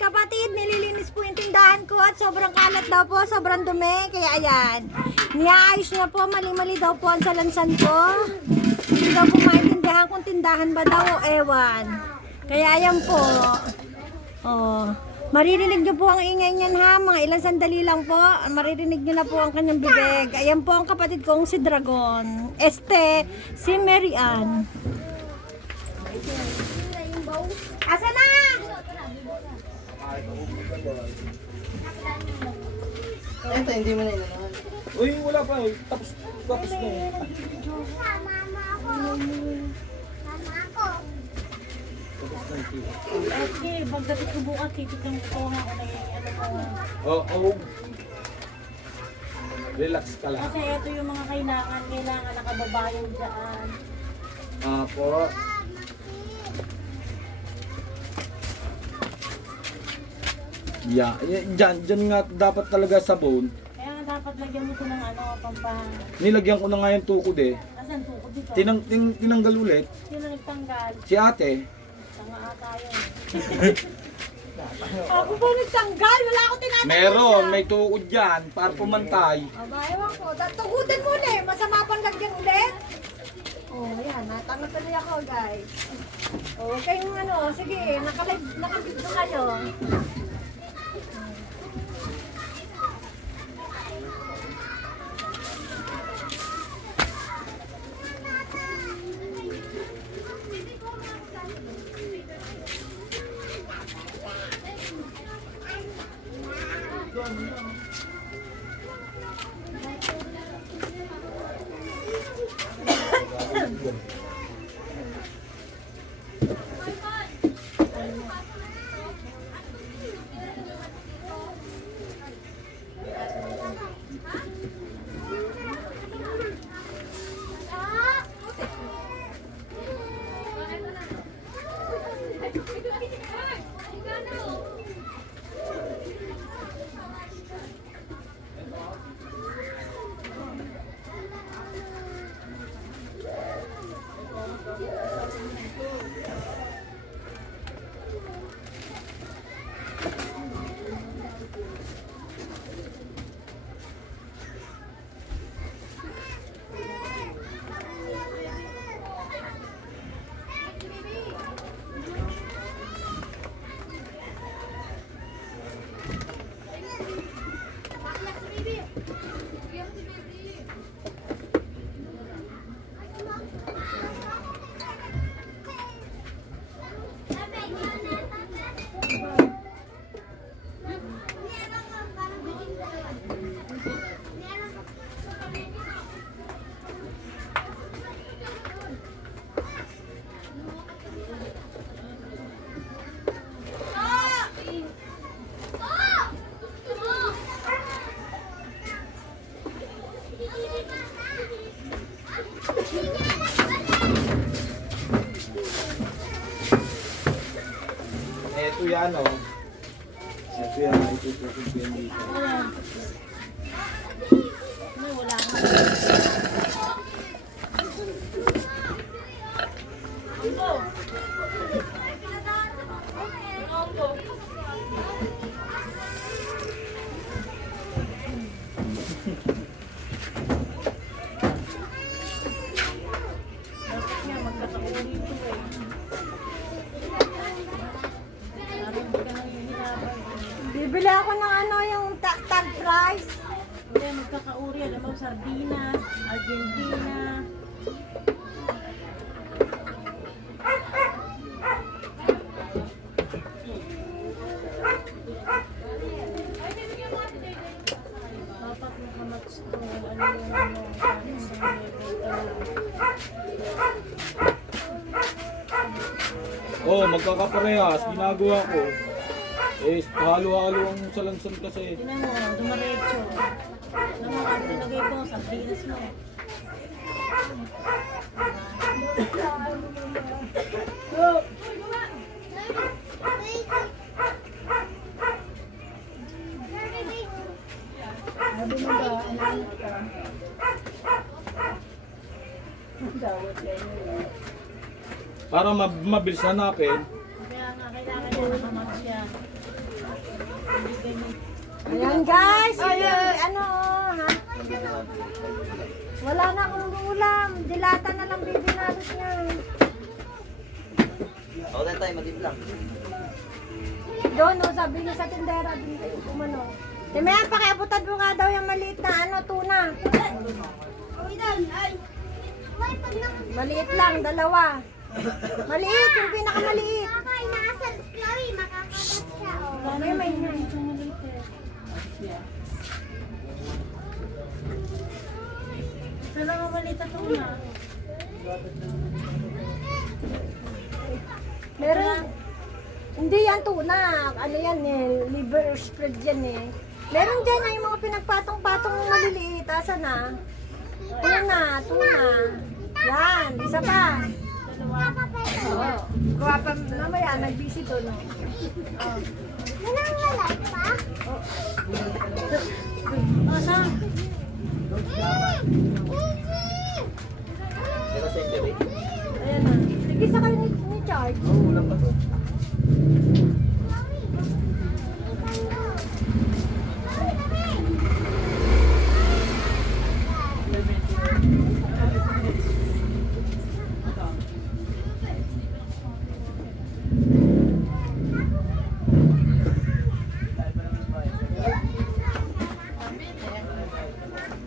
kapatid, nililinis po yung tindahan ko at sobrang kalat daw po, sobrang dumi. Kaya ayan, niaayos niya po, mali-mali daw po ang salansan ko. Hindi daw po maintindihan kung tindahan ba daw o ewan. Kaya ayan po. Oh, maririnig niyo po ang ingay niyan ha, mga ilang sandali lang po. Maririnig niyo na po ang kanyang bibig. Ayan po ang kapatid kong si Dragon. Si Mary Ann. Asa na? Ito, hindi mo na inanahan. Uy, wala pa. Tapos na eh. Okay, pagdating ko bukas, titignan ko nga ako na yung ano ko. Oo. Relax ka lang. Kasi ito yung mga kailangan nakababayan dyan. Apo. Yeah, dyan nga dapat talaga sabon. Kaya nga dapat lagyan mo ito ng ano, pampahang. Nilagyan ko na nga yung tukod eh. Asan po ko dito? Tinanggal ulit. Sino nagtanggal? Si ate. Tanga ata yun. Ako po nagtanggal, wala ako tinatanggal. Meron, may tukod dyan para pumantay. Aba, ewan ko. Tugudan muna eh. Masama pang lagyan ulit. Oh, ayan. Natanggal tuloy ako, guys. Oh, kayong ano, sige. Nakabidyo kayo. Ito yan o. Ito yan, itutukod ko yan dito. May wala ka. Dapat nga magkakauli ito eh. Narinig ka ng hihirapan. Bibili ako ng ano, yung tag price. Hindi, magkakauri. Alam mo, Sardinas, Argentina. Dapat makamats to. Ano yung ano, isang level ka lang. Oh, magkakaparehas. Ginagawa ko. Eh, halo-halo ang salansan kasi. Tinan mo, dumaretso. Alam mo, ang nilagay ko, Sardinas mo. Para mabilis hanapin. Kaya nga, kailangan niya nakamatch yan. ganyan. Ayan guys, ano ha? Wala na akong ulam. Dilata na lang bibinalot niya. Ako na tayo, madip lang. Doon, no, sabi niya sa tindera, doon kayo kumano. Timayan, pakiabutan mo nga daw yung maliit na ano, tuna. Maliit lang, dalawa. Maliit, yung pinakamaliit. May. Pero ang malita to na. Meron, hindi yan tuna. Ano yan eh, liver spread yan eh. Meron dyan na yung mga pinagpatong-patong maliliit. Asa na? Tuna. Yan, isa pa. Oo. Kuha pa, mamaya, nag-busy to, no? Saan? Pero sa injury. Ayan na. Sige sa kayo ni Charles. Oo, wala pa to.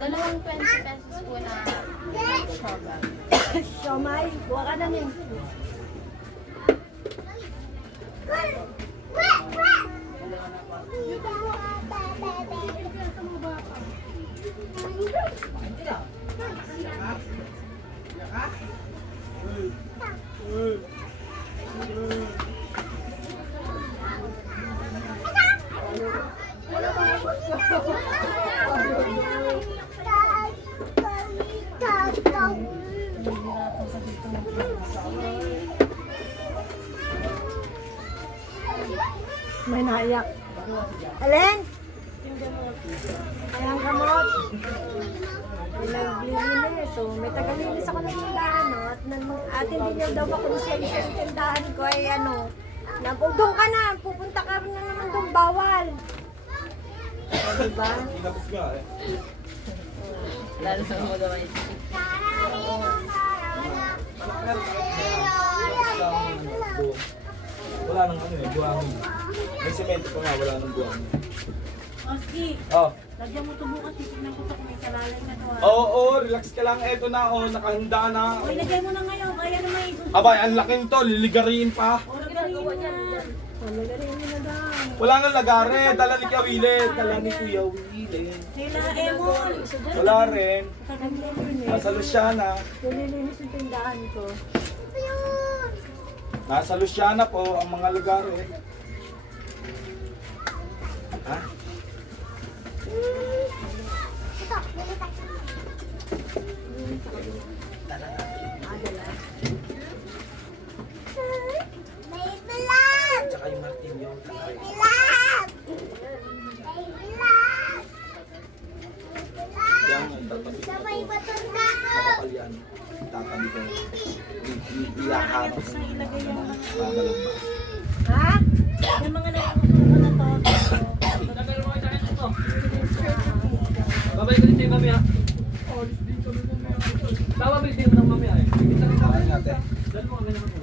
Dalawang 20 pesos po na shopper. Siomay, kuha ka na niya. May naiyak. Alin? Ay, ang gamot. Naglinis. So, may tagalinis ako ng tindahan, no? At hindi niya daw makonsensya yung tindahan ko ay ano, doon ka na, pupunta ka na naman doon, bawal. O, diba? Inapos nga eh. Lalo sa mga gamay. Wala nang ano eh, buhangin. May semento pa nga, wala nang buhangin. Oski, Oh. lagyan mo ito bukas. Titignan ko ito kung may kalalay na ito. Oo, relax ka lang. Eto na, oh, nakahanda na. Uy, lagay mo na ngayon. Kaya na may... Abay, ang laki nito, liligariin pa. Oragarin mo na. O, nagaling mo na daw. Wala nang lagare, dala ni Kuya Willet. Dala ni Kuya Willet. Sila Emon. Wala rin. Nasa Luciana. Nililinis yung tindahan ko. Nasa Luciana po ang mga lagare. Ha? Tsaka yung Martin yung yan, tatabi ko. Makapal yan. Tatabi ko. Iyahan. Sa ilagay yung mga... Babalagba. Ha? Yung mga nagkukuha na to. Babalik ko dito yung mamaya. Tama ba yung ng mamaya eh? Kain natin. Dahil mo kami naman po.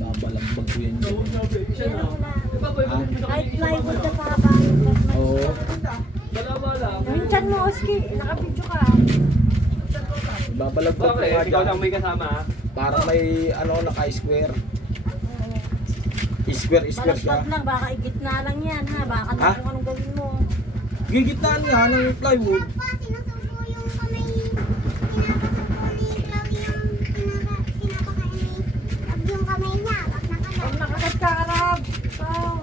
Babalagbag ko yan. Siya na. Diba boy, Ah? Kahit plywood na pakakain. Oo. dalawa lang. Minsan mo, Oski, nakabidyo ka. Babalagbag ko Okay, nga ikaw dyan. lang may kasama ha? Parang may ano, naka-square. Square siya. Balagpag lang. Baka igitna lang yan ha. Baka Ha? kung anong gawin mo. Gigitaan niya ng plywood. Pag nakagat ka, Arab. Oh.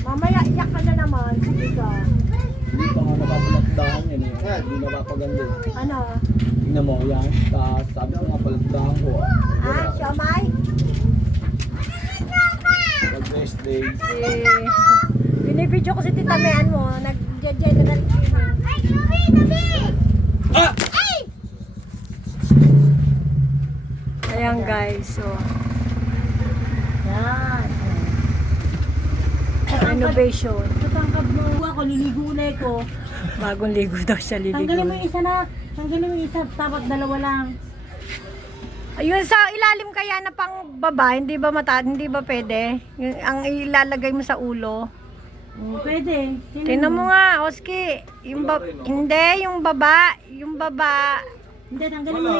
Mamaya, iyak ka na naman. Sige ka. Hindi pa nga napapalagdahan yan eh. Hindi napapaganda. Ano? Tingnan mo yan. Tapos sabi ko nga palagdahan ko. Ah, siomay? Pag rest day. Binibidyo ko si Tita Mean mo. Nag-general cleaning. Ah! Ayan guys, so. Yan. Renovation. Sa tangkad mo ako, liligo ulit ko. Bagong ligo daw siya Tanggalin mo liligo. yung isa na. Tanggalin mo yung isa. Dapat dalawa lang. Ayun sa ilalim kaya na pang baba, hindi ba hindi ba pwede? Yung, ang ilalagay mo sa ulo. Oh, pwede. Tingnan mo nga, Oski. Yung hindi, yung baba. Hindi, tanggalin mo